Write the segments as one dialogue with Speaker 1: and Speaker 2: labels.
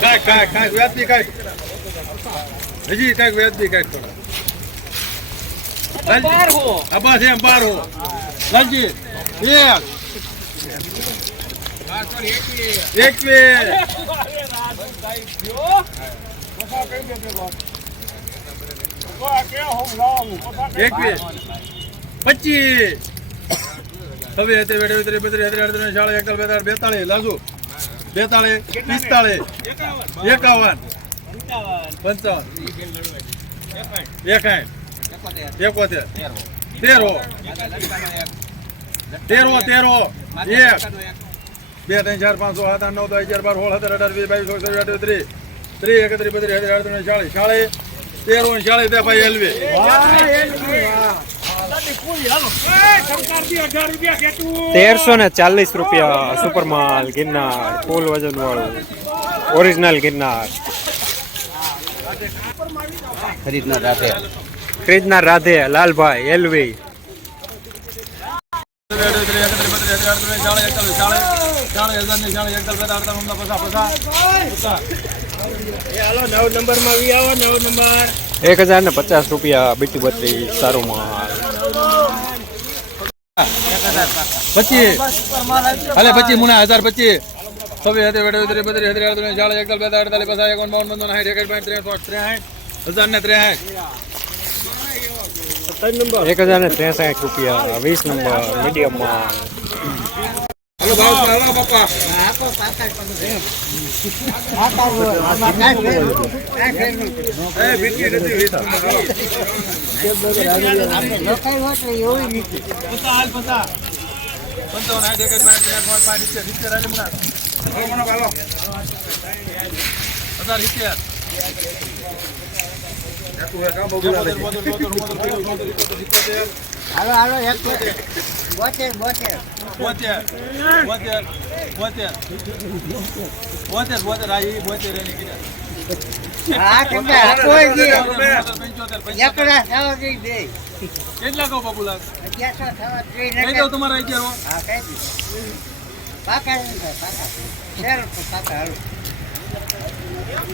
Speaker 1: કાંઈક કાંઈક કાંઈક વ્યાજબી કાંઈક હજી કાંઈક વ્યાજબી કાંઈક થોડા આ એમ બાર હો એકવીસ પચીસ. હવે હતી વેડે ઉતરી બત્રી હતી અડત્રીસ શાળા એકલ બેતાળીસ બેતાળીસ લાગુ બેતાળીસ, પિસ્તાળીસ, એકાવન. પંચાવન. એકાઠ એકોતેર. તેરો તેરો તેરો એક. બે, ત્રણ, ચાર, પાંચ છ સાત, આઠ, નવ, દસ, અગિયાર, બાર, સોળ, સત્તર, અઢાર, વીસ, બાવીસ ચોવીસ અઠ્યાવીસ ત્રીસ ત્રીસ, એકત્રીસ બત્રીસ હજાર અડત્રીસ ચાળીસ. તેરો ચાળીસ દે ભાઈ એલવી.
Speaker 2: તેરસો ને ચાલીસ રૂપિયા સુપરમાલ ગિરનાર ફૂલ વજન વાળું ઓરિજિનલ ગિરનાર.
Speaker 3: ખરીદનાર રાધે.
Speaker 2: ખરીદનાર રાધે લાલભાઈ એલવી એક હજાર ને પચાસ રૂપિયા બીટી બત્રી સારું માલ
Speaker 1: પચીસ. હાલે પચીસ મુના હજાર પચીસ. છવ્વીસ હતી વેડે બત્રીસ હતી અડત્રીસ ચાલીસ એકતાલીસ બેતાલીસ અડતાલીસ પચાસ એકાવન બાવન પંચાવન સાઠ એકસઠ બાસઠ ત્રેસઠ ત્રેસઠ હજાર ને ત્રેસઠ.
Speaker 2: એક હજાર ને ત્રેસઠ રૂપિયા વીસ નંબર મીડિયમ માલ
Speaker 1: હાલો ભાવ બોતેર, સિત્તોતેર.
Speaker 4: હાલો હાલો એક બોતેર બોતેર.
Speaker 1: બોતેર બોતેર બોતેર. બોતેર બોતેર. આ ઈ બોતેર એની કેટલા કહો બાબુલાલ તમારા અગિયારો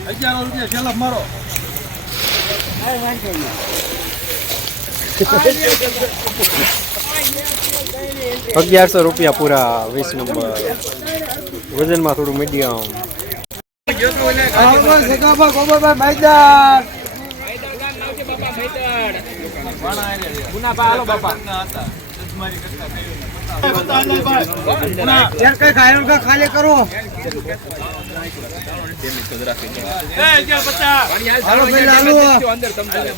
Speaker 1: અગિયારો રૂપિયા શેલફ મારો.
Speaker 4: વાંધો નહીં.
Speaker 2: અગિયારસો રૂપિયા પૂરા વીસ નંબર. વજનમાં થોડું મીડિયમ.
Speaker 4: ખાલી કરો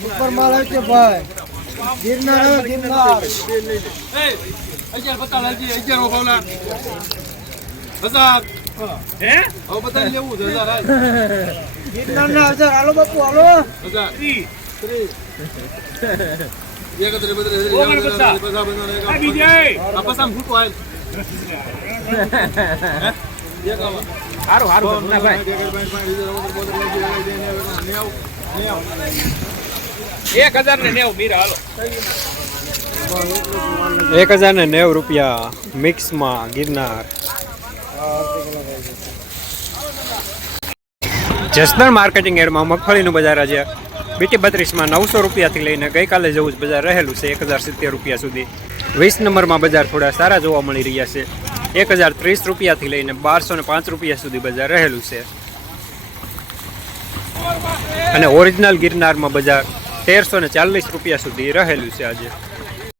Speaker 4: ઉપર માલ આવે છે ભાઈ. ગિરનાર ગિરનાર
Speaker 1: અગિયાર લાલજી અગિયારો ભાવલા હજાર હે હવે બધાને લેવું છે હજાર.
Speaker 4: ગિરનાર ના હજાર હાલો બાપુ હાલો
Speaker 1: હજાર ત્રીસ એકત્રીસ બત્રીસ ત્રીસ, ચાલીસ, પચાસ, પચાસ, પંચાવન, એકાવન. ફૂટો.
Speaker 3: હારું એક હજાર ને નેવું, મીરા, હાલો.
Speaker 2: એક રૂપિયા મિક્સમાં ગિરનાર. જસદણ માર્કેટિંગ એડમાં મગફળીનું બજાર આજે બીટી બત્રીસમાં નવસો રૂપિયાથી લઈને ગઈકાલે જેવું જ બજાર રહેલું છે એક હજાર સિત્તેર રૂપિયા સુધી. વીસ નંબરમાં બજાર થોડા સારા જોવા મળી રહ્યા છે. એક હજાર ત્રીસ રૂપિયાથી લઈને બારસો ને પાંચ રૂપિયા સુધી બજાર રહેલું છે. અને ઓરિજિનલ ગિરનારમાં બજાર તેરસો ને ચાલીસ રૂપિયા સુધી રહેલું છે આજે.